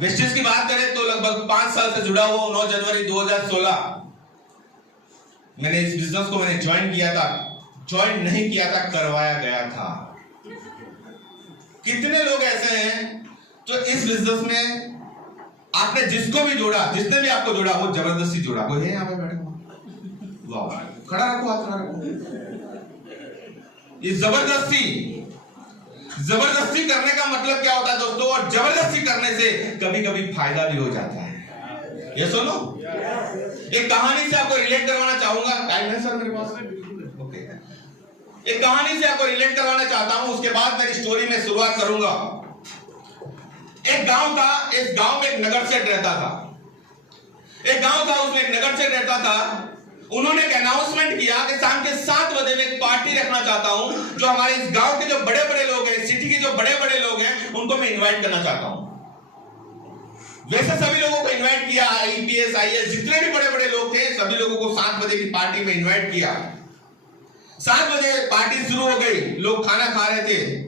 Wastage की बात करें तो लगभग 5 साल से जुड़ा हुआ 9 जनवरी 2016 मैंने इस बिजनेस को ज्वाइन किया था। ज्वाइन नहीं किया था, करवाया गया था। कितने लोग ऐसे हैं जो इस बिजनेस में आपने जिसको भी जोड़ा, जिसने भी आपको जोड़ा, वो जबरदस्ती जोड़ा। कोई है यहाँ पे बैठे हुआ? वाह, खड़ा रखो, हाथ खड़ा रखो। ये जबरदस्ती करने का मतलब क्या होता है दोस्तों? और जबरदस्ती करने से कभी कभी फायदा भी हो जाता है। ये सुनो, एक कहानी से आपको रिलेट करवाना चाहूंगा। टाइम है सर मेरे पास? ओके। एक कहानी से आपको रिलेट करवाना चाहता हूं, उसके बाद मेरी स्टोरी में शुरुआत करूंगा। एक गांव था, इस गांव में एक नगर सेठ रहता था। एक गांव था, उसमें एक नगर सेठ रहता था। उन्होंने एक अनाउंसमेंट किया कि शाम के 7 बजे मैं एक पार्टी रखना चाहता हूं, जो हमारे इस गांव के जो बड़े बड़े लोग हैं, सिटी के जो बड़े बड़े लोग हैं, उनको मैं इनवाइट करना चाहता हूं। वैसे सभी लोगों को इनवाइट किया, आईपीएस आईएएस जितने भी बड़े बड़े लोग थे, सभी लोगों को 7 बजे की पार्टी में इनवाइट किया। 7 बजे पार्टी शुरू हो गई, लोग खाना खा रहे थे।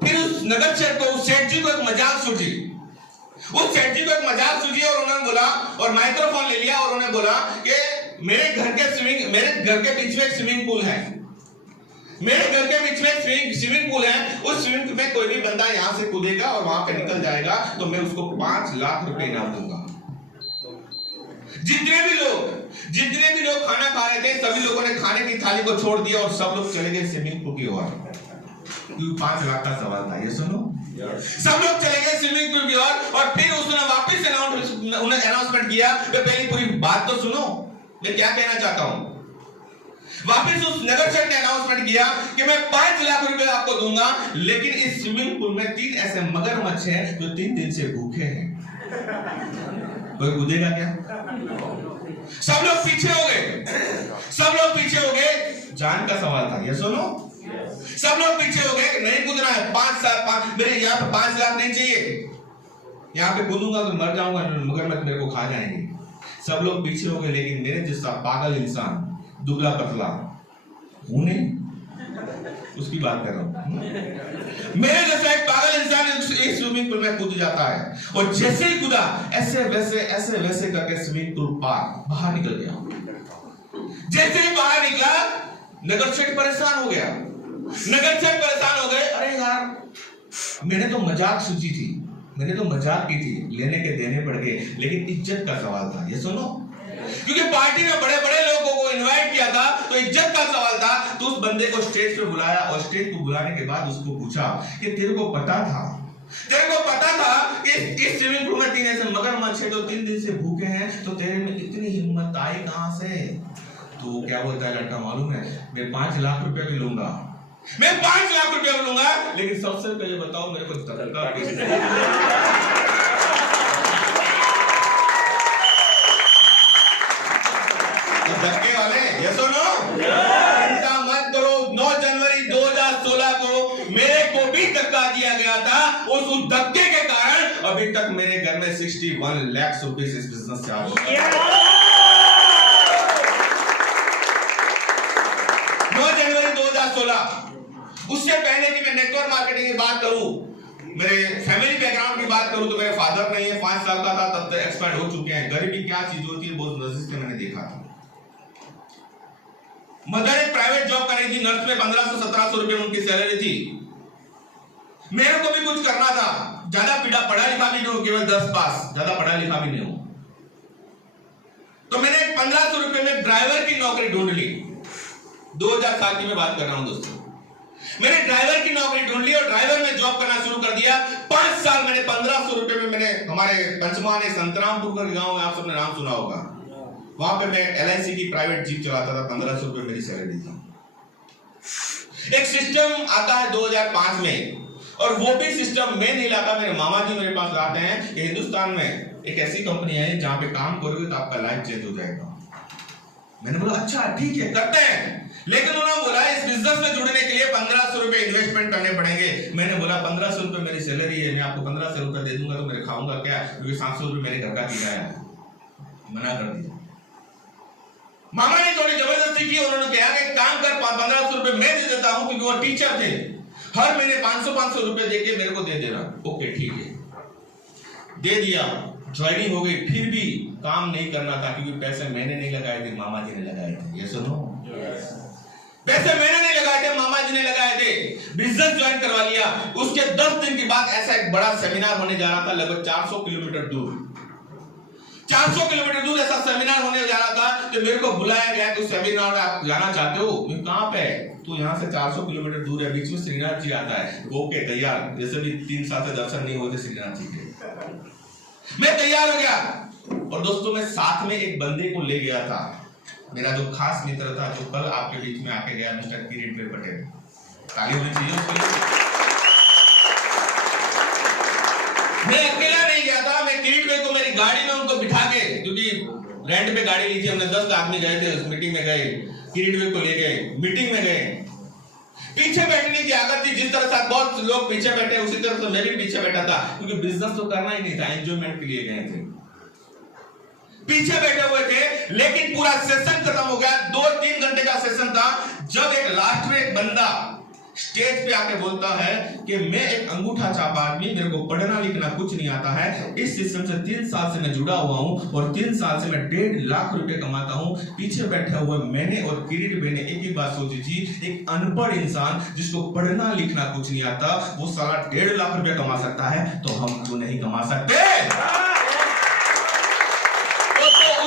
फिर उस नगर सेठ को, उस सेठ जी को एक मजाक सूझी। उस सेठ जी को एक मजाक सूझी और उन्होंने बोला, और माइक्रोफोन ले लिया और उन्होंने बोला कि मेरे घर के बीच में एक स्विमिंग पूल है। मेरे घर के बीच में स्विमिंग पूल है। उस स्विमिंग पूल में कोई भी बंदा यहां से कूदेगा और वहां पे निकल जाएगा तो मैं उसको 5 लाख रुपए इनाम दूंगा। जितने भी लोग खाना खा रहे थे, सभी लोगों ने खाने की थाली को छोड़ दिया और सब लोग चले गए स्विमिंग पूल की ओर, क्योंकि 5 लाख का सवाल था। ये सुनो, सब लोग चले गए स्विमिंग पूल की ओर। और फिर उसने वापस अनाउंसमेंट किया। पहली पूरी बात तो सुनो, मैं क्या कहना चाहता हूं। वापस उस नगर सेठ ने अनाउंसमेंट किया कि मैं 5 लाख रुपए आपको दूंगा, लेकिन इस स्विमिंग पूल में 3 ऐसे मगरमच्छ हैं जो 3 दिन से भूखे हैं। कोई कूदेगा क्या? सब लोग पीछे हो गए। जान का सवाल था। ये सुनो, सब लोग पीछे हो गए कि नहीं कूदना है। 5 मेरे यहाँ पे 5 लाख नहीं चाहिए, यहाँ पे कूदूंगा तो मर जाऊंगा, मगरमच्छ मेरे को खा जाएंगे। सब लोग पीछे हो गए, लेकिन मेरे जैसा पागल इंसान, दुबला पतला हूं नहीं, उसकी बात कर रहा हूं। मेरे जैसा एक पागल इंसान इस स्विमिंग पूल में कूद जाता है, और जैसे ही कूदा ऐसे वैसे करके स्विमिंग पूल पार बाहर निकल गया। जैसे ही बाहर निकला, नगर सेठ परेशान हो गया। अरे यार, मैंने तो मजाक सूझी थी, मैंने तो मजाक की थी, लेने के देने पड़ गए, लेकिन इज्जत का सवाल था। ये सुनो, क्योंकि पार्टी में बड़े बड़े लोगों को इनवाइट किया था, तो इज्जत का सवाल था। तो उस बंदे को स्टेज पे बुलाया, और स्टेज पे बुलाने के बाद उसको पूछा कि तेरे को पता था कि इस स्विमिंग पूल में 3 ऐसे मगरमच्छ है जो 3 दिन से भूखे हैं, तो तेरे में इतनी हिम्मत आई कहां से? तो क्या बोलता है लड़का मालूम है, मैं 5 लाख रुपए भी लूंगा, लेकिन सबसे पहले बताओ मेरे को धक्का किसने? धक्के वाले, ये सुनो, चिंता मत करो। 9 जनवरी 2016 को मेरे को भी धक्का दिया गया था। उस धक्के के कारण अभी तक मेरे घर में 61 लाख रुपए इस बिजनेस से आ चुके हैं। 9 जनवरी 2016। उससे पहले कि मैं नेटवर्क मार्केटिंग की बात करूं, मेरे फैमिली बैकग्राउंड की बात करूं, तो मेरे फादर नहीं है, 5 साल का था तब तक एक्सपायर हो चुके हैं। गरीबी क्या चीज होती है बहुत नजदीक से मैंने देखा था। मदर एक प्राइवेट जॉब कर रही थी, नर्स में 1500-1700 रुपए उनकी सैलरी थी। मेरे को भी कुछ करना था, ज्यादा पढ़ा लिखा भी नहीं हूं, केवल 10 पास, ज्यादा पढ़ा लिखा भी नहीं हूं। तो मैंने 1500 रुपए में ड्राइवर की नौकरी ढूंढ ली। 2007 की मैं बात कर रहा हूं दोस्तों। मैंने ड्राइवर की नौकरी ढूंढ ली और ड्राइवर में जॉब करना शुरू कर दिया। 5 साल मैंने 1500 रुपए में, मैंने हमारे पंचमहाल संतरामपुर का गांव है, आप सबने नाम सुना होगा, वहां पे मैं LIC की प्राइवेट जीप चलाता था। 1500 रुपए मेरी सैलरी थी। एक सिस्टम आता है 2005 में, और वो भी सिस्टम मैं नहीं लाता, मेरे मामा जी मेरे पास लाते हैं कि हिंदुस्तान में एक ऐसी कंपनी है जहां पे काम करोगे तो आपका लाइफ चेंज हो जाएगा। मैंने बोला अच्छा ठीक है, करते हैं। लेकिन उन्होंने बोला इस बिजनेस में जुड़ने के लिए 1500 रुपए इन्वेस्टमेंट करने पड़ेंगे। मैंने बोला 1500 रुपए मेरी सैलरी है, मैं आपको 1500 रुपए दे दूंगा तो मेरे खाऊंगा क्या, क्योंकि 700 रुपए मेरे घर का किराया है। मना कर दिया। मामा ने थोड़ी जबरदस्ती की, उन्होंने कहा कि काम कर, 1500 रुपए मैं दे देता हूं, क्योंकि वो टीचर थे, हर महीने 500 रुपए देके मेरे को दे देना। ओके ठीक है। दे दिया, ज्वाइनिंग हो गई, फिर भी काम नहीं करना था क्योंकि पैसे मैंने नहीं लगाए थे, मामा जी ने लगाए थे। ये सुनो, पैसे मैंने नहीं लगाए थे, मामा जी ने लगाए थे। बिजनेस ज्वाइन करवा लिया। उसके 10 दिन के बाद ऐसा एक बड़ा सेमिनार होने जा रहा था, लगभग 400 किलोमीटर दूर, 400 किलोमीटर दूर ऐसा सेमिनार होने जा रहा था। तो मेरे को बुलाया गया कि उस सेमिनार में आप जाना चाहते हो? मैं कहां पे? तो यहाँ से 400 किलोमीटर दूर है, बीच में श्रीनाथ जी आता है। ओके तैयार, जैसे भी 3 साल से दर्शन नहीं होते श्रीनाथ जी के। मैं तैयार हो गया और दोस्तों मैं साथ में एक बंदे को ले गया था, मेरा जो खास मित्र था, जो कल आपके बीच में आके गया, मिस्टर किरीट पटेल। ताली होनी चाहिए उसके लिए। मैं अकेला नहीं गया था, मैं किरीट भाई को मेरी गाड़ी में उनको बिठा के, क्योंकि रेंट पे गाड़ी ली थी हमने, 10 आदमी गए थे, उस मीटिंग में गए, किरीट भाई को ले गए, मीटिंग में गए। पीछे बैठने की आदत थी, जिस तरह से बहुत लोग पीछे बैठे उसी तरह से मैं भी पीछे बैठा था, क्योंकि बिजनेस तो करना ही नहीं था, एंजॉयमेंट के लिए गए थे। पीछे बैठे हुए थे, लेकिन पूरा सेशन खत्म हो गया, 2-3 घंटे का सेशन था, जब एक लास्ट में एक बंदा स्टेज पे आके बोलता है कि मैं एक अंगूठा छाप आदमी, मेरे को पढ़ना लिखना कुछ नहीं आता है, इस सिस्टम से 3 साल से मैं जुड़ा हुआ हूं और 3 साल से मैं 1.5 लाख रुपए कमाता हूं। पीछे बैठे हुए मैंने और किरीट भाई ने एक ही बात सोची थी, एक अनपढ़ इंसान जिसको पढ़ना लिखना कुछ नहीं आता, वो साला 1.5 लाख रुपए कमा सकता है, तो हम क्यों नहीं कमा सकते?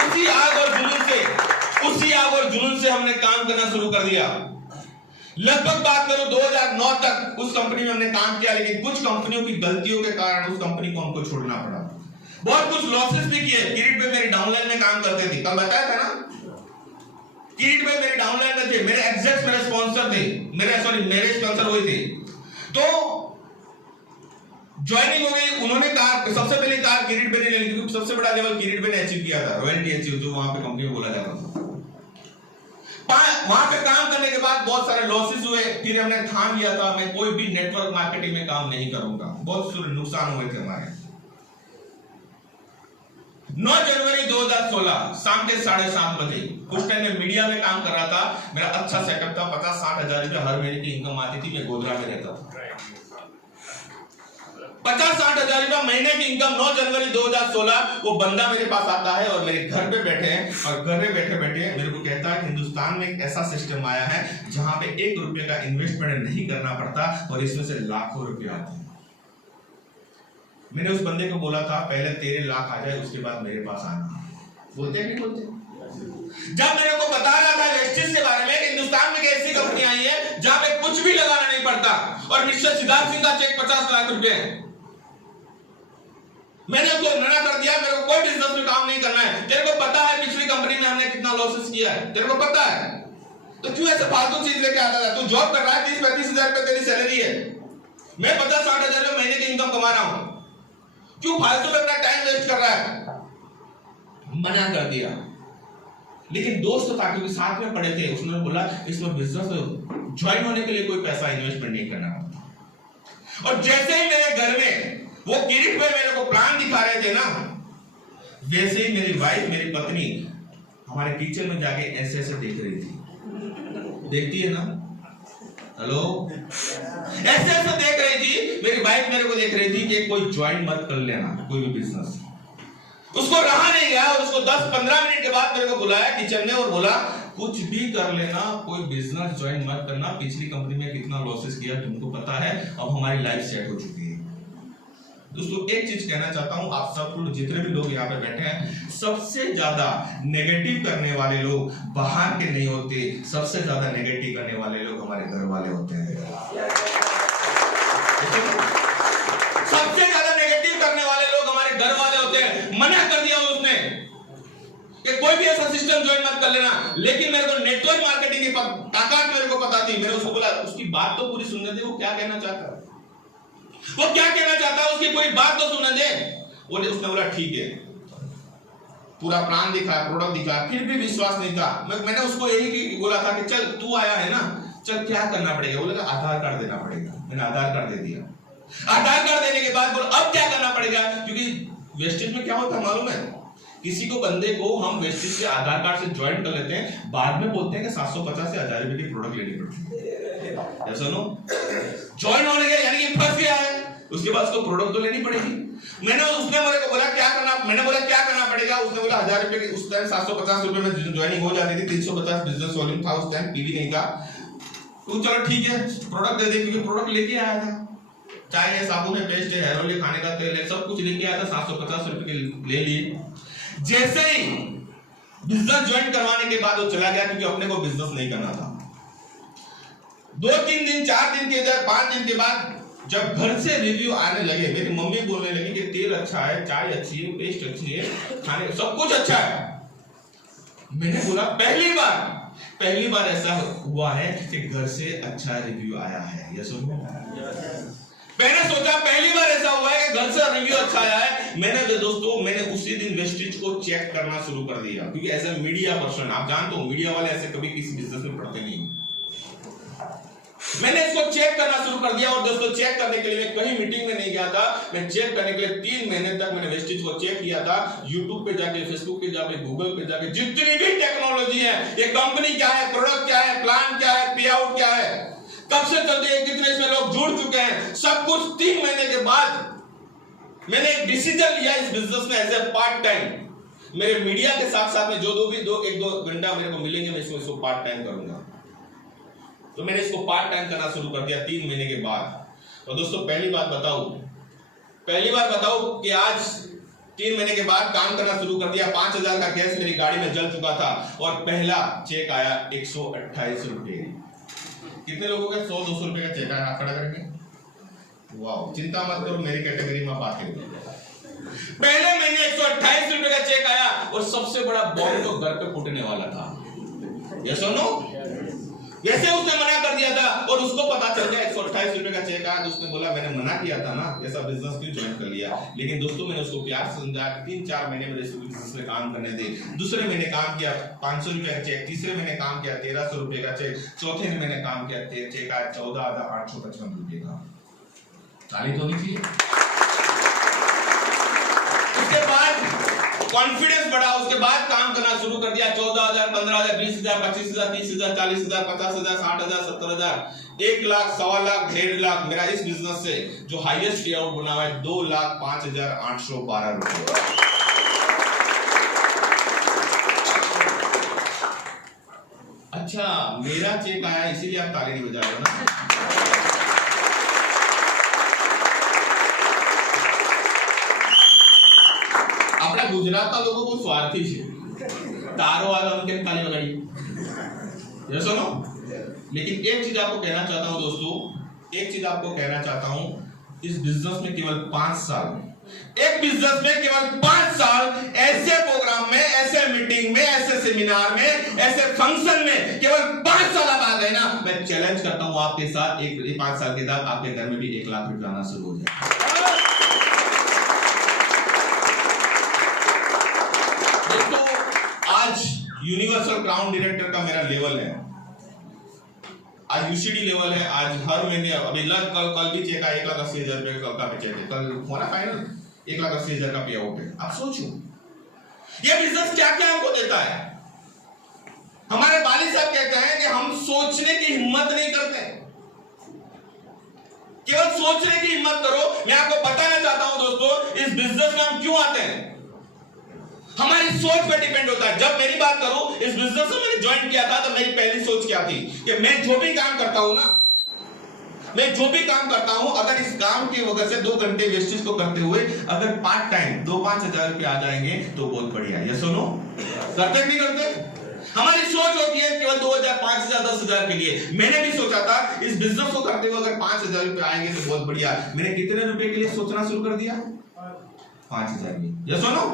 उसी आग और जुनून से हमने काम करना शुरू कर दिया। लगभग बात करो 2009 तक उस कंपनी में हमने काम किया, लेकिन कुछ कंपनियों की गलतियों के कारण उस कंपनी को हमको छोड़ना पड़ा। बहुत कुछ लॉसेस भी किए। किरीट भाई मेरी डाउनलाइन में काम करते थे, कल बताया था ना, किरीट भाई मेरे डाउनलाइन में थे, मेरे एग्जैक्ट मेरे स्पॉन्सर थे, मेरे स्पॉन्सर हुए थे। तो ज्वाइनिंग हो गई, उन्होंने कार सबसे पहले कार किरीट भाई ने ले ली, क्योंकि सबसे बड़ा लेवल किरीट भाई ने अचीव किया था, रॉयल्टी अचीव, जो वहां पे कंपनी में बोला जाता था। वहां पे काम करने के बाद बहुत सारे लॉसेस हुए, फिर हमने ठान लिया था मैं कोई भी नेटवर्क मार्केटिंग में काम नहीं करूंगा। बहुत नुकसान हुए थे हमारे। 9 जनवरी 2016 शाम के 7:30 बजे, उस टाइम में मीडिया में काम कर रहा था, मेरा अच्छा सेटअप था, 50-60 हजार रुपए हर महीने की इनकम आती थी, मैं गोधरा में रहता था। 50-60 हजार रुपया महीने की इनकम। 9 जनवरी 2016 वो बंदा मेरे पास आता है और मेरे घर पे बैठे हैं, और घर पे बैठे बैठे मेरे को कहता है हिंदुस्तान में एक ऐसा सिस्टम आया है जहां पे 1 रुपए का इन्वेस्टमेंट नहीं करना पड़ता और इसमें से लाखों रुपए आते हैं। मैंने उस बंदे को बोला था पहले तेरे लाख आ जाए, उसके बाद मेरे पास आना। बोलते नहीं बोलते? जब मेरे को बता रहा था वेस्टिज के बारे में, हिंदुस्तान में एक ऐसी कंपनी आई है जहां पे कुछ भी लगाना नहीं पड़ता, और मिस्टर सिद्धार्थ सिंह का चेक 50 लाख रुपए है। मैंने उसको मना कर दिया, मेरे को कोई बिजनेस में काम नहीं करना है। तेरे को पता है पिछली कंपनी में हमने कितना लॉसेस किया है, तेरे को पता है, तो क्यों ऐसे फालतू चीज लेके आता है? तू जॉब कर रहा है, 30-35 हजार रुपए तेरी सैलरी है, मैं 50-60 हजार रुपए महीने की इनकम कमा रहा हूं, क्यों फालतू में अपना टाइम वेस्ट कर रहा है? मना कर दिया। लेकिन दोस्त था, क्योंकि साथ में पढ़े थे, उसने बोला इसमें बिजनेस ज्वाइन होने के लिए कोई पैसा इन्वेस्टमेंट नहीं करना। और जैसे ही मेरे घर में वो किरीट भाई मेरे को प्लान दिखा रहे थे ना, वैसे ही मेरी वाइफ, मेरी पत्नी हमारे किचन में जाके ऐसे देख रही थी, देखती है ना, हेलो, ऐसे देख रही थी। मेरी वाइफ मेरे को देख रही थी कि कोई ज्वाइन मत कर लेना कोई भी बिजनेस। उसको रहा नहीं गया, और उसको 10-15 मिनट के बाद मेरे को बुलाया किचन में और बोला कुछ भी कर लेना, कोई बिजनेस ज्वाइन मत करना, पिछली कंपनी में कितना लॉसेस किया तुमको पता है, अब हमारी लाइफ सेट हो चुकी है। दोस्तों एक चीज कहना चाहता हूं, आप सब लोग जितने भी लोग यहाँ पे बैठे हैं, सबसे ज्यादा नेगेटिव करने वाले लोग बाहर के नहीं होते, सबसे ज्यादा नेगेटिव करने वाले लोग हमारे घर वाले होते हैं। सबसे ज्यादा नेगेटिव करने वाले लोग हमारे घर वाले होते हैं। मना कर दिया उसने कि कोई भी ऐसा सिस्टम ज्वाइन मत कर लेना, लेकिन मेरे को नेटवर्क मार्केटिंग की ताकत मेरे को पता थी। मैंने उसको बोला, उसकी बात तो पूरी सुनने दे, वो क्या कहना चाहता है, वो क्या कहना चाहता है, उसकी पूरी बात तो सुनने दे। उसने बोला ठीक है, पूरा प्लान दिखाया, प्रोडक्ट दिखाया, फिर भी विश्वास नहीं था। मैंने उसको यही बोला था कि चल तू आया है ना, चल क्या करना पड़ेगा? बोला आधार कार्ड देना पड़ेगा। मैंने आधार कार्ड दे दिया। आधार कार्ड देने के बाद बोला अब क्या करना पड़ेगा, क्योंकि वेस्टेज में क्या होता है मालूम है, किसी को बंदे को हम वेस्टेज से आधार कार्ड से ज्वाइन कर लेते हैं, बाद में बोलते हैं कि 750 से 1000 रुपए की प्रोडक्ट लेनी पड़ती है। सुनो, ज्वाइन होने के यानी कि फंस गया है, उसके बाद उसको प्रोडक्ट तो लेनी पड़ेगी। उसने मेरे को बोला क्या करना, मैंने बोला क्या करना पड़ेगा। उसने बोला 1000 रुपए की, उस टाइम 750 रुपए में ज्वाइनिंग हो जाती थी, 350 बिजनेस वॉल्यूम था उस टाइम, पीवी नहीं था। तो चलो ठीक है प्रोडक्ट दे दे, क्योंकि प्रोडक्ट लेके आया था, चाय है, साबुन है, पेस्ट है, हेयर ऑयल है, खाने का तेल है, सब कुछ लेके आया था। 750 रुपए के ले लिए। जैसे ही बिजनेस ज्वाइन करवाने के बाद वो चला गया, क्योंकि अपने को बिजनेस नहीं करना था। 2-3 दिन 4 दिन के बाद 5 दिन के बाद जब घर से रिव्यू आने लगे, मेरी मम्मी बोलने लगी कि तेल अच्छा है, चाय अच्छी है, पेस्ट अच्छी है, खाने सब कुछ अच्छा है। मैंने बोला पहली बार ऐसा हुआ है कि घर से अच्छा रिव्यू आया है। ये सुनो, मैंने सोचा पहली बार ऐसा हुआ है कि घर से रिव्यू अच्छा आया है। मैंने उसी दिन वेस्टेज को चेक करना शुरू कर दिया, क्योंकि एज ए मीडिया पर्सन, आप जानते हो मीडिया वाले ऐसे कभी किसी बिजनेस में पढ़ते नहीं। मैंने इसको चेक करना शुरू कर दिया। और दोस्तों चेक करने के लिए मैं कहीं मीटिंग में नहीं गया था, मैं चेक करने के लिए 3 महीने तक मैंने वेस्टेज को चेक किया था। यूट्यूब पे जाके, फेसबुक पे जाके, गूगल पे जाके, जितनी भी टेक्नोलॉजी है, ये कंपनी क्या है, प्रोडक्ट क्या है, प्लान क्या है, पे आउट क्या है, कब से चल रही है, कितने इसमें लोग जुड़ चुके हैं, सब कुछ 3 महीने के बाद मैंने एक डिसीजन लिया इस बिजनेस में एज ए पार्ट टाइम। मेरे मीडिया के साथ साथ में जो 1-2 घंटा मेरे को मिलेंगे, मैं इसको पार्ट टाइम करूंगा। तो मैंने इसको पार्ट टाइम करना शुरू कर दिया 3 महीने के बाद। और दोस्तों पहली बार बताऊं कि आज 3 महीने के बाद काम करना शुरू कर दिया। 5000 का गैस मेरी गाड़ी में जल चुका था और पहला चेक आया 128 रुपए। कितने लोगों के 100-200 रुपए का चेक आया, आप खड़ा करेंगे? वाह, चिंता मत करो, मेरी कैटेगरी में बात है। पहले महीने 128 रुपए का चेक आया और सबसे बड़ा बॉम्ब तो घर पे फूटने वाला था। ये सुनो, वैसे उसने मना कर दिया था और उसको पता चल गया 128 रुपए का चेक आया। तो उसने बोला मैंने मना किया था ना, ऐसा बिजनेस क्यों ज्वाइन कर लिया। लेकिन दोस्तों मैंने उसको प्यार से समझाया, 3-4 महीने मेरे बिजनेस में काम करने दे। दूसरे महीने काम किया 500 रुपए का चेक, तीसरे महीने काम किया 1300 रुपए का चेक, चौथे महीने काम किया चेक आया 14,855 रुपए का। ताली तो नहीं चाहिए। उसके बाद कॉन्फिडेंस बढ़ा, उसके बाद काम करना शुरू कर दिया। 14,000, 15,000, 20,000, 25,000, 30,000, 40,000, 50,000, 60,000, 70,000, 1 लाख, 1.25 लाख, 1.5 लाख। मेरा इस बिजनेस से जो हाईएस्ट पे आउट बना हुआ है 2,05,812 रुपए। अच्छा, मेरा चेक आया इसीलिए आप ताली नहीं बजा रहे हो ना। આપણા ગુજરાતના લોકો બહુ સ્વાર્થી છે, તારો આવે उनके ताली बजाइए। ये सुनो, लेकिन एक चीज आपको कहना चाहता हूं दोस्तों, इस बिजनेस में केवल 5 साल, एक बिजनेस में केवल 5 साल ऐसे प्रोग्राम में, ऐसे मीटिंग में, ऐसे सेमिनार में, ऐसे फंक्शन में केवल 5 साल आप आ गए ना, मैं चैलेंज करता हूं आपके साथ, 5 साल के बाद आपके घर में भी 1 लाख रुपए आना शुरू हो जाए। आज यूनिवर्सल क्राउन डायरेक्टर का मेरा लेवल है, आज यूसीडी लेवल है। आज हर महीने, अभी कल भी चेक आया 1,80,000 रुपए का चेक है, कल हमारा फाइनल 1,80,000 का पे आउट है। आप सोचो ये बिजनेस क्या क्या हमको देता है। हमारे वालिद साहब कहते हैं कि हम सोचने की हिम्मत नहीं करते, केवल सोचने की हिम्मत करो। मैं आपको बताना चाहता हूं दोस्तों, इस बिजनेस में हम क्यों आते हैं, हमारी सोच पे डिपेंड होता है। जब मेरी बात करूं, इस बिजनेस में मैंने ज्वाइन किया था तो मेरी पहली सोच क्या थी कि मैं जो भी काम करता हूं ना, अगर इस काम की वजह से 2 घंटे वेस्टेज को करते हुए अगर पार्ट टाइम 2-5 हजार रुपए आ जाएंगे तो बहुत बढ़िया। ये सुनो, करते नहीं करते? हमारी सोच होती है केवल 2,000, 5,000, 10,000 के लिए। मैंने भी सोचा था इस बिजनेस को करते हुए अगर 5,000 रुपए आएंगे तो बहुत बढ़िया। मैंने कितने रुपए के लिए सोचना शुरू कर दिया? 5,000 में। ये सुनो,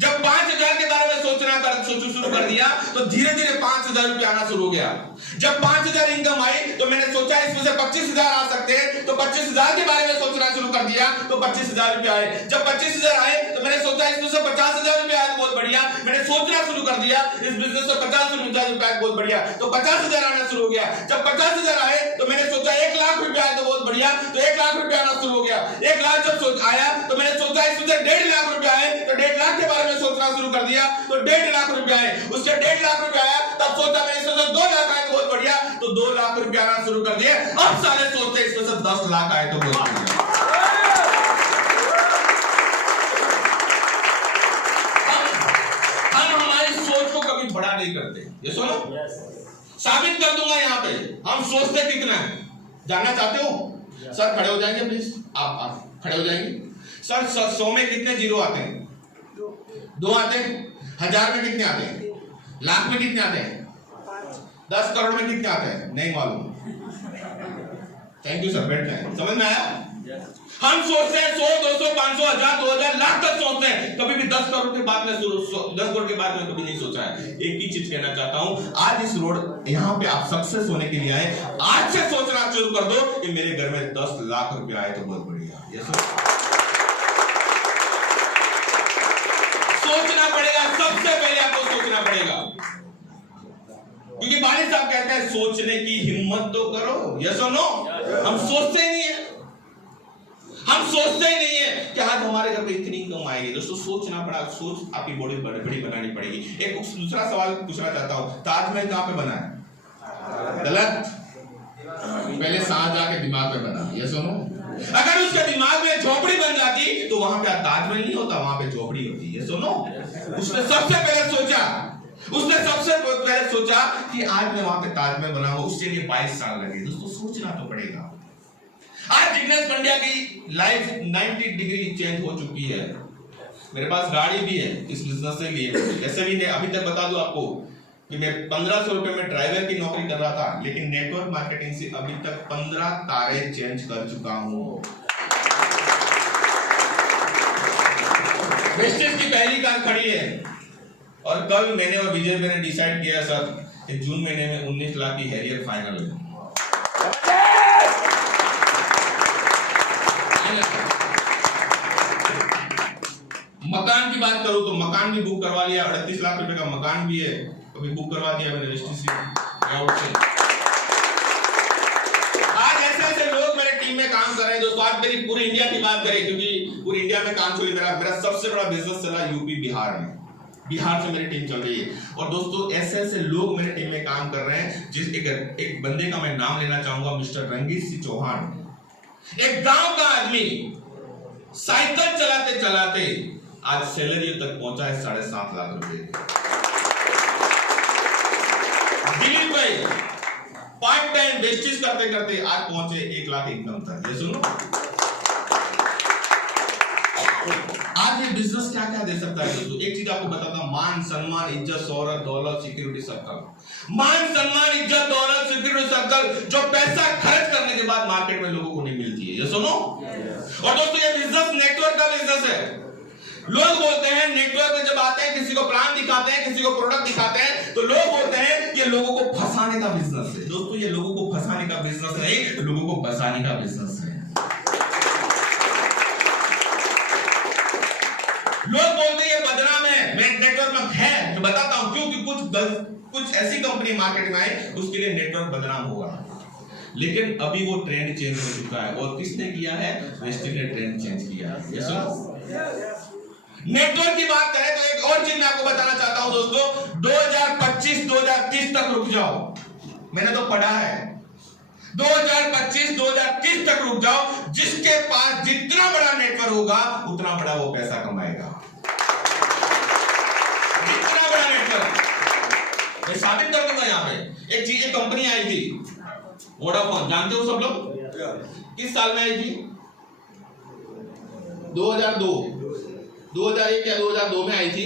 जब 5,000 के बारे में सोचना शुरू कर दिया तो धीरे धीरे 5,000 रुपए आना शुरू हो गया। जब 5,000 इनकम आई तो मैंने सोचा इसमें से 25,000 आ सकते हैं, तो 25,000 के बारे में सोचना शुरू कर दिया तो 25,000 रुपए आए। जब 25,000 आए तो मैंने सोचा इसमें से 50,000 रुपए आए तो बहुत बढ़िया। मैंने सोचना शुरू कर दिया इस बिजनेस से 50,000 रुपए आए बहुत बढ़िया, तो 50,000 आना शुरू हो गया। जब 50,000 आए तो मैंने सोचा 1 लाख रुपए आए तो बहुत बढ़िया, तो 1 लाख रुपए आना शुरू हो गया। 1 लाख जब आया तो मैंने सोचा इसमें से 1.5 लाख रुपए आए तो 1.5 लाख के बारे में सोचना शुरू कर दिया तो 1.5 लाख रुपए आए। उससे 1.5 लाख रुपए आया तब सोचा मैं इसमें से 2 लाख आए तो बहुत बढ़िया, तो 2 लाख रुपए आना शुरू कर दिए। अब साले सोचते इसमें से 10 लाख आए तो बहुत बढ़िया। नहीं करते। ये सुनो, साबित कर दूंगा यहाँ पे हम सोचते कितना है। जानना चाहते हो? सर खड़े हो जाएंगे प्लीज, आप खड़े हो जाएंगे। सर 100 में कितने जीरो आते हैं? 2 आते हैं। 1000 में कितने आते हैं? लाख में कितने आते हैं? 10 करोड़ में कितने आते हैं? नहीं मालूम। थैंक यू सर, बैठ जाए। समझ में आया? हम सोचते हैं 100, 200, 500, 1000, 2000, लाख तक सोचते हैं। कभी भी 10 करोड़ के बाद में 10 करोड़ के बाद में कभी नहीं सोचा है। एक ही चीज कहना चाहता हूं, आज इस रोड यहाँ पे आप सक्सेस होने के लिए आए। आज से सोचना शुरू कर दो कि मेरे घर में 10 लाख रुपए आए तो बहुत बढ़िया। ये सोचना पड़ेगा, सबसे पहले आपको सोचना पड़ेगा, क्योंकि वालिद साहब कहते हैं सोचने की हिम्मत तो करो। यस और नो? हम सोचते ही नहीं है, हम सोचते ही नहीं है कि आज हमारे घर पे इतनी इनकम आएगी। दोस्तों सोचना पड़ा, सोच आपकी बॉडी बड़ी बनानी पड़ेगी। एक दूसरा सवाल पूछना चाहता हूं, ताजमहल कहां पे बना है? गलत, पहले सांस जाके दिमाग में बना। ये सुनो, अगर उसके दिमाग में झोपड़ी बन जाती तो वहां पे ताजमहल नहीं होता, वहां पे झोपड़ी होती। ये सुनो, उसने सबसे पहले सोचा कि आज मैं वहां पे ताजमहल बनाऊंगा, उसके लिए 22 साल लगे। दोस्तों सोचना तो पड़ेगा। आज जिग्नेश पंड्या की लाइफ 90 डिग्री चेंज हो चुकी है। मेरे पास गाड़ी भी है इस बिजनेस से लिए। वैसे भी अभी तक बता दूं आपको कि मैं 1500 रुपए में ड्राइवर की नौकरी कर रहा था, लेकिन नेटवर्क मार्केटिंग से अभी तक 15 कारें चेंज कर चुका हूं। वेस्टेज की पहली कार खड़ी है और कल मैंने और विजय ने डिसाइड किया सर कि जून महीने में 19 लाख की हैरियर फाइनल है। मकान की बात करूं तो मकान भी बुक करवा लिया, 38 लाख रुपए का मकान भी है, अभी बुक करवा दिया मैंने रजिस्ट्री से। आज ऐसे लोग मेरे टीम में काम कर रहे हैं। दोस्तों आज मेरी पूरी इंडिया की बात करें, क्योंकि पूरी इंडिया में काम चली, मेरा सबसे बड़ा बिजनेस चला यूपी बिहार में। बिहार से मेरी टीम चल रही है और दोस्तों ऐसे लोग मेरे टीम में काम कर रहे हैं। जिस एक बंदे का मैं नाम लेना चाहूंगा, मिस्टर रंगीत सिंह चौहान। एक गांव का आदमी साइकिल चलाते चलाते आज सैलरी तक पहुंचा है 7.5 लाख रुपए। दिलीप भाई पार्ट टाइम वेस्टेज करते करते आज पहुंचे 1 लाख इनकम तक। ये सुनो, आज ये बिजनेस क्या क्या दे सकता है दोस्तों। एक चीज आपको बताता हूं, मान सम्मान इज्जत शोहरत दौलत सिक्योरिटी सर्कल। मान सम्मान इज्जत दौलत सिक्योरिटी सर्कल जो पैसा खर्च करने के बाद मार्केट में लोगों को नहीं मिलती है। ये सुनो, और दोस्तों ये बिजनेस नेटवर्क का बिजनेस है। लोग बोलते हैं नेटवर्क में जब आते हैं, किसी को प्लान दिखाते हैं, किसी को प्रोडक्ट दिखाते हैं, तो लोग बोलते हैं ये लोगों को फंसाने का बिजनेस है। दोस्तों ये लोगों को फंसाने का बिजनेस नहीं, लोगों को बचाने का बिजनेस है। लोग बोलते हैं ये बदनाम है, मैं नेटवर्क में है तो बताता हूं क्यों, कि कुछ ऐसी कंपनी मार्केट में आई उसके लिए नेटवर्क बदनाम होगा, लेकिन अभी वो ट्रेंड चेंज हो चुका है। और किसने किया है? वेस्टेज ने ट्रेंड चेंज किया है। ये सुनो, नेटवर्क की बात करें तो एक और चीज मैं आपको बताना चाहता हूं दोस्तों, 2025-2030 तक रुक जाओ। मैंने तो पढ़ा है 2025-2030 तक रुक जाओ। जिसके पास जितना बड़ा नेटवर्क होगा उतना बड़ा वो पैसा कमाएगा। जितना बड़ा नेटवर्क मैं साबित कर दूंगा। यहाँ पे एक चीज, एक कंपनी आई थी वोडाफोन, जानते हो सब लोग? किस साल में आई थी? 2001 या 2002 में आई थी।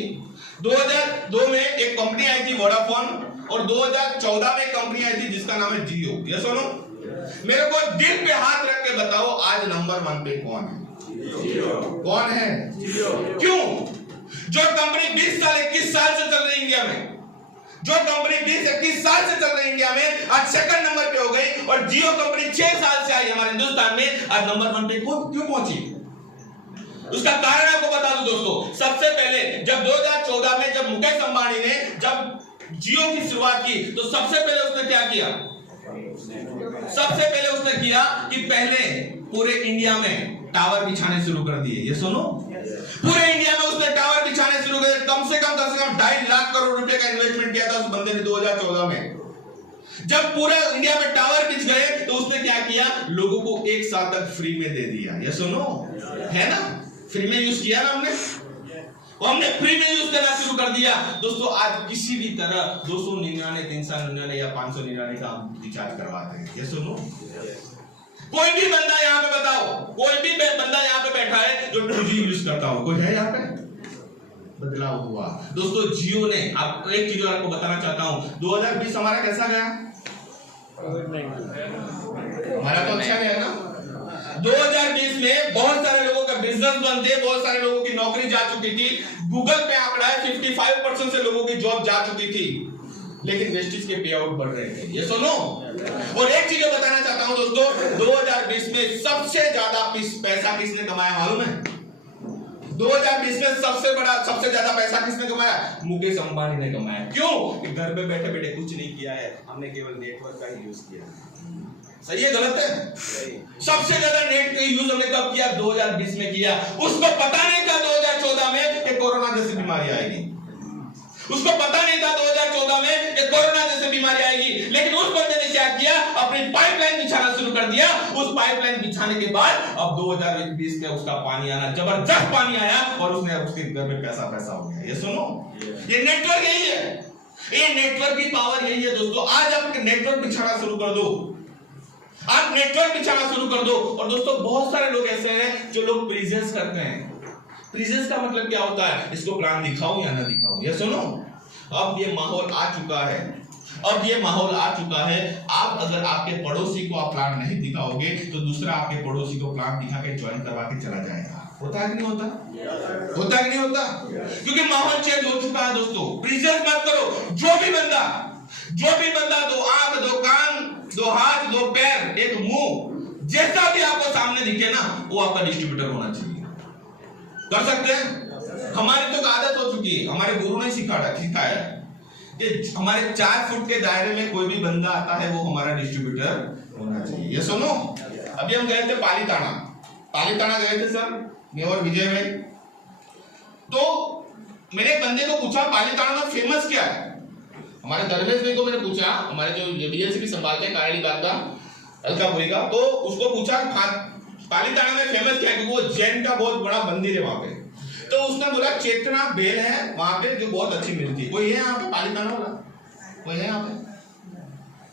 2002 में एक कंपनी आई थी वोडाफोन, और 2014 में एक कंपनी आई थी जिसका नाम है जियो। ये सुनो, मेरे को दिल पे हाथ रख के बताओ आज नंबर 1 पे कौन है? जियो। कौन है? जियो। क्यों? जो कंपनी 20 साल 21 साल से चल रही इंडिया में, जो कंपनी 20-21 साल से चल रही इंडिया में, आज सेकंड नंबर पे हो गई। और जियो कंपनी 6 साल से आई हमारे हिंदुस्तान में, आज नंबर 1 पे क्यों पहुंची? उसका कारण आपको बता दूं दोस्तों। सबसे पहले जब 2014 में जब मुकेश अंबानी ने जब जियो की शुरुआत की, तो सबसे पहले उसने क्या किया? सबसे पहले उसने किया कि पहले पूरे इंडिया में टावर बिछाने शुरू कर दिए। ये सुनो, पूरे इंडिया में उसने टावर बिछाने शुरू कर दिए। कम से कम 2.5 लाख करोड़ रुपए का इन्वेस्टमेंट किया था उस बंदे ने 2014 में। जब पूरे इंडिया में टावर बिछ गए तो उसने क्या किया? लोगों को 1 साल तक फ्री में दे दिया। ये सुनो, है ना, फ्री में यूज किया ना हमने। वो हमने फ्री में यूज करना शुरू कर दिया। दोस्तों आज किसी भी तरह 299, 399 या 599 का हम रिचार्ज करवाते हैं। ये सुनो, कोई भी बंदा यहाँ पे बताओ, कोई भी बंदा यहाँ पे बैठा है जो 2G यूज करता हो, कोई है यहाँ पे? बदलाव हुआ दोस्तों। जियो ने, आप एक चीज आपको बताना चाहता हूँ, 2020 हमारा कैसा गया? हमारा तो अच्छा गया ना। 2020 में बहुत सारे लोगों का बिजनेस बंद थे, बहुत सारे लोगों की नौकरी जा चुकी थी। गूगल पे आंकड़ा है 55% से लोगों की जॉब जा चुकी थी, लेकिन वेस्टेज के पे आउट बढ़ रहे थे। ये सुनो, और एक चीज बताना चाहता हूं दोस्तों, 2020 में सबसे ज्यादा पैसा किसने कमाया मालूम है? 2020 में सबसे ज्यादा पैसा किसने कमाया? मुकेश अंबानी ने कमाया। क्यों? कि घर पे बैठे बैठे कुछ नहीं किया है, हमने केवल नेटवर्क का ही यूज किया। सही है गलत है? सबसे ज्यादा नेट का यूज हमने कब किया? 2020 में किया। उसको पता नहीं था 2014 में कि कोरोना जैसी बीमारी आएगी। उसको पता नहीं था 2014 में कि कोरोना जैसी बीमारी आएगी, लेकिन उस बंदे ने क्या किया? अपनी पाइपलाइन बिछाना शुरू कर दिया। उस पाइपलाइन बिछाने के बाद अब 2020 में उसका पानी आना, जबरदस्त पानी आया और उसके घर में पैसा हो गया। ये सुनो, ये नेटवर्क यही है, ये नेटवर्क की पावर यही है दोस्तों। आज आप नेटवर्क बिछाना शुरू कर दो, आप नेटवर्क बिछाना शुरू कर दो। और दोस्तों बहुत सारे लोग ऐसे हैं जो लोग प्रीजेंस करते हैं। प्रीजेंस का मतलब क्या होता है? इसको प्लान दिखाऊं या ना दिखाऊं? ये सुनो, अब ये माहौल आ चुका है, अब ये माहौल आ चुका है। आप अगर आपके पड़ोसी को आप प्लान नहीं दिखाओगे तो दूसरा आपके पड़ोसी को प्लान दिखा के ज्वाइन करवा के चला जाएगा। होता है कि नहीं होता? होता है कि नहीं होता? क्योंकि माहौल चेंज हो चुका है दोस्तों। प्रीजेंस मत करो। जो भी बंदा 2 आंख, 2 कान, 2 हाथ, 2 पैर, एक मुंह, जैसा भी आपको सामने दिखे ना, वो आपका डिस्ट्रीब्यूटर होना चाहिए। कर सकते हैं? हमारी तो आदत हो चुकी है, हमारे गुरु ने सिखाया कि हमारे 4 फुट के दायरे में कोई भी बंदा आता है वो हमारा डिस्ट्रीब्यूटर होना चाहिए। ये सुनो, अभी हम गए थे पालीताना गए थे सर, मैं और विजय भाई। तो मैंने बंदे को पूछा पालीताना में फेमस क्या है? हमारे दरवेश भाई को मैंने पूछा, हमारे जो डीएलसी भी संभालते हैं कायड़ी बात का अलकापुरी का, तो उसको पूछा पालीताना में फेमस क्या है? क्योंकि वो जैन का बहुत बड़ा मंदिर है वहां पे। तो उसने बोला चेतना बेल है वहां पे जो बहुत अच्छी मिलती है। कोई है यहाँ पे पालीताना वाला? कोई है यहाँ पे?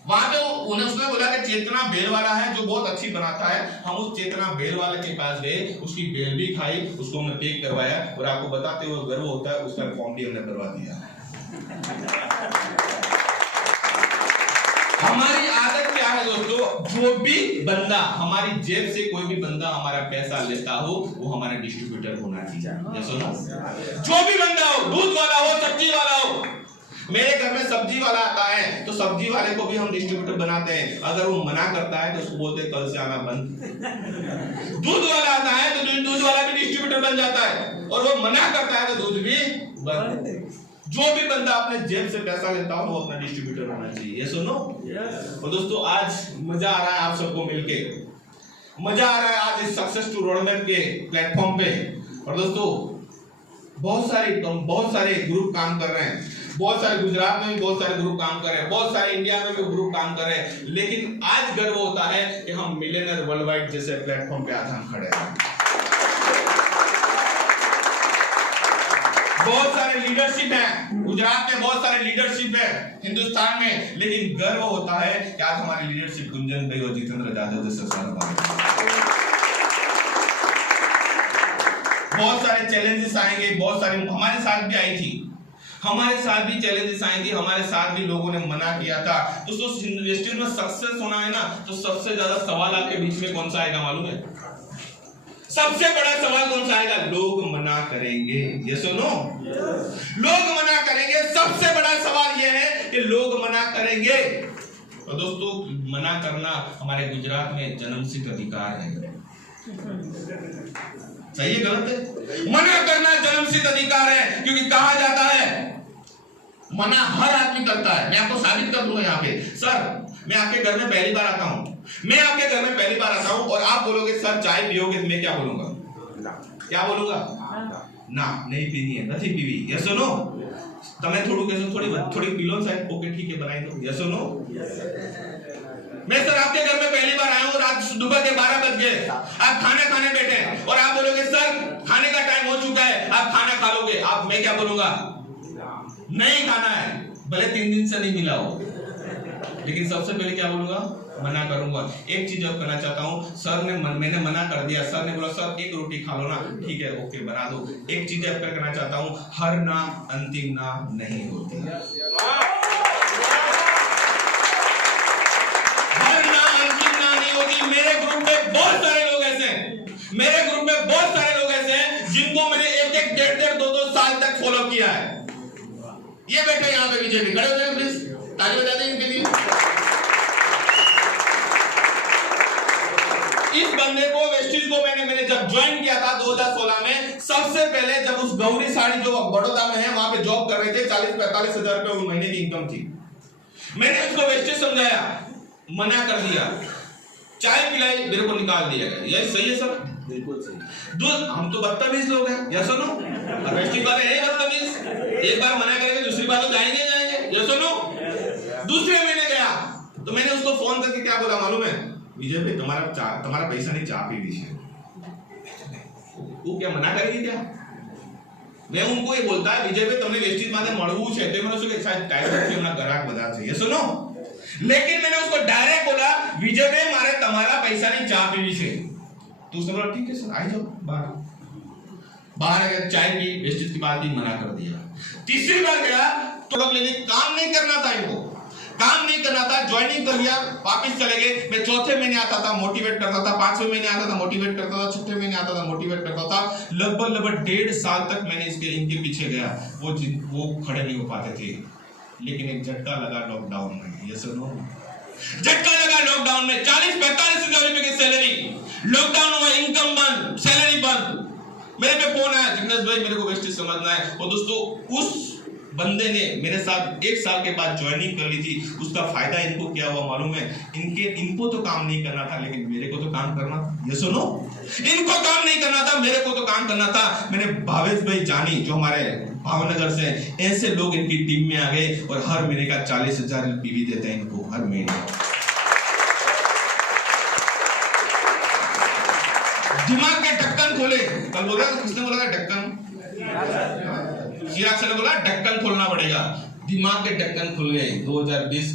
वहां पे उसने बोला कि चेतना बेल वाला है जो बहुत अच्छी बनाता है। हम उस चेतना बेल वाले के पास गए, उसकी बेल भी खाई, उसको हमने पैक करवाया और आपको बताते हुए गर्व होता है उसका फॉर्म भी हमने करवा दिया। हमारी आदत क्या है दोस्तों? जो भी बंदा हमारी जेब से कोई भी बंदा हमारा पैसा लेता हो वो हमारा डिस्ट्रीब्यूटर होना चाहिए। सुनो, जो भी बंदा हो, दूध वाला हो, सब्जी वाला हो। मेरे घर में सब्जी वाला आता है तो सब्जी वाले को भी हम डिस्ट्रीब्यूटर बनाते हैं। अगर वो मना करता है तो उसको बोलते हैं कल से आना बंद। दूध वाला आता है तो दूध वाला भी डिस्ट्रीब्यूटर बन जाता है, और वो मना करता है तो दूध भी बंद। जो भी बंदा अपने जेब से पैसा लेता हो वो अपना डिस्ट्रीब्यूटर होना चाहिए। ये सुनो, और दोस्तों आज मजा आ रहा है आप सबको मिलके, मजा आ रहा है आज इस सक्सेस टू रोड मैप के प्लेटफॉर्म पे। और दोस्तों बहुत सारे ग्रुप काम कर रहे हैं, बहुत सारे गुजरात में भी बहुत सारे ग्रुप काम कर रहे हैं, बहुत सारे इंडिया में भी ग्रुप काम कर रहे हैं। लेकिन आज गर्व होता है कि हम मिलियनर वर्ल्ड वाइड जैसे प्लेटफॉर्म पे आज हम खड़े हैं। बहुत सारे लीडरशिप है गुजरात में, बहुत सारे लीडरशिप है हिंदुस्तान में, लेकिन गर्व होता है कि आज हमारी लीडरशिप गुंजन भाई और जितेंद्र जाधव जैसे बहुत सारे चैलेंजेस आएंगे, बहुत सारे हमारे साथ भी आई थी, हमारे साथ भी चैलेंजेस आई थी, हमारे साथ भी लोगों ने मना किया था। दोस्तों इंडस्ट्री में सक्सेस होना है ना, तो सबसे ज्यादा सवाल आपके बीच में कौन सा आएगा मालूम है? सबसे बड़ा सवाल कौन सा आएगा? लोग मना करेंगे। ये सुनो, लोग मना करेंगे। सबसे बड़ा सवाल यह है कि लोग मना करेंगे। और दोस्तों मना करना हमारे गुजरात में जन्मसिद्ध अधिकार है। सही है गलत है? मना करना जन्मसिद्ध अधिकार है, क्योंकि कहा जाता है मना हर आदमी करता है। मैं आपको साबित कर दूंगा यहाँ पे। सर मैं आपके घर में पहली बार आता हूँ, मैं आपके घर में पहली बार आता हूँ और आप बोलोगे सर चाय पियोगे, तो मैं क्या बोलूंगा? क्या बोलूंगा? ना, नहीं पीनी है, नहीं पीवी। ये सुनो, तमें थोड़ी पीलो साहब, ओके ठीक है बनाई दो। ये सुनो, मैं सर आपके घर में पहली बार आया हूँ, रात दोपहर के 12 बज गए, आप खाना खाने बैठे और आप बोलोगे सर खाने का टाइम हो चुका है, आप खाना खा लोगे, आप पहले क्या बोलूंगा? नहीं खाना है, भले 3 दिन से नहीं मिला हो, लेकिन सबसे पहले क्या बोलूंगा? मना करूंगा। एक चीज अब करना चाहता हूँ, सर ने मैंने मना कर दिया, सर ने बोला सर 1 रोटी खा लो ना, ठीक है ओके बना दो। एक चीज अब करना चाहता हूँ, हर ना अंतिम ना नहीं होती, हर ना अंतिम ना नहीं होती। मेरे ग्रुप में बहुत सारे लोग ऐसे हैं, मेरे ग्रुप में बहुत सारे लोग ऐसे हैं जिनको मैंने 1-1, 1.5, 2-2 साल तक फॉलो किया है। ये बैठे यहाँ पे बीजेपी, खड़े हो जाए प्लीज, ताली बजा दें इनके लिए। इस बंदे को, वेस्टिज को मैंने जब ज्वाइन किया था 2016 में, सबसे पहले जब उस गौरी साड़ी जो बड़ौदा में है वहां पे जॉब कर रहे थे, 40-45 हजार रुपए महीने की इनकम थी। मैंने उसको वेस्टिज समझाया, मना कर दिया, चाय पिलाई, मेरे को निकाल दिया गया। ये सही है सर? बिल्कुल सही। हम तो बदतमीज लोग हैं, या सुनो, वेस्टिज वाले हैं बदतमीज, एक बार मना करेंगे दूसरी बार तो जाएंगे, या सुनो। दूसरे महीने गया तो मैंने उसको फोन करके क्या बोला मालूम है? विजय भाई तुम्हारा पैसा नहीं, चाह पी लीजिए। वो क्या मना करेगी क्या? मैं उनको ये बोलता है विजय भाई तुमने वेस्टिज माने मळવું છે तो मैंने उसको शायद टाइम से अपना ग्राहक बता चाहिए, सुनो। लेकिन मैंने उसको डायरेक्ट बोला विजय भाई मारे तुम्हारा पैसा नहीं, चाह पीवी છે। तो उसने बोला ठीक है सर आ जाओ बाहर गया, चाय पी, वेस्टिज की बात ही मना कर दिया। तीसरी बार गया तो लोग लेने काम नहीं करना था, इनको काम नहीं करना था, ज्वाइनिंग कर लिया, वापस चले गए। मैं चौथे महीने आता था, मोटिवेट करता था, 5वें महीने आता था, मोटिवेट करता था, 6वें महीने आता था, मोटिवेट करता था। लगभग 1.5 साल तक मैंने इनके पीछे गया, वो खड़े नहीं हो पाते थे। लेकिन एक झटका लगा लॉकडाउन में, ये सुनो, झटका लगा लॉकडाउन में, 40-45 हजार रुपए की सैलरी, लॉकडाउन हुआ, इनकम बंद, सैलरी बंद। मेरे पे फोन आया, जिग्नेश भाई मेरे को वेस्टिज समझना है। और दोस्तों उस बंदे ने मेरे साथ 1 साल के बाद ज्वाइनिंग कर ली थी। उसका फायदा इनको क्या हुआ मालूम है? इनको तो काम नहीं करना था, लेकिन मेरे को तो काम करना था। ये सुनो, इनको काम नहीं करना था, मेरे को तो काम करना था। मैंने भावेश भाई जानी जो हमारे भावनगर से, ऐसे लोग इनकी टीम में आ गए और हर महीने का 40,000 पीवी देते हैं इनको हर महीने। दिमाग के ढक्कन खोले, कल बोला किसने बोला ढक्कन? चिराग सर ने बोला ढक्कन खोलना पड़ेगा। दिमाग के ढक्कन खुल गए। 2020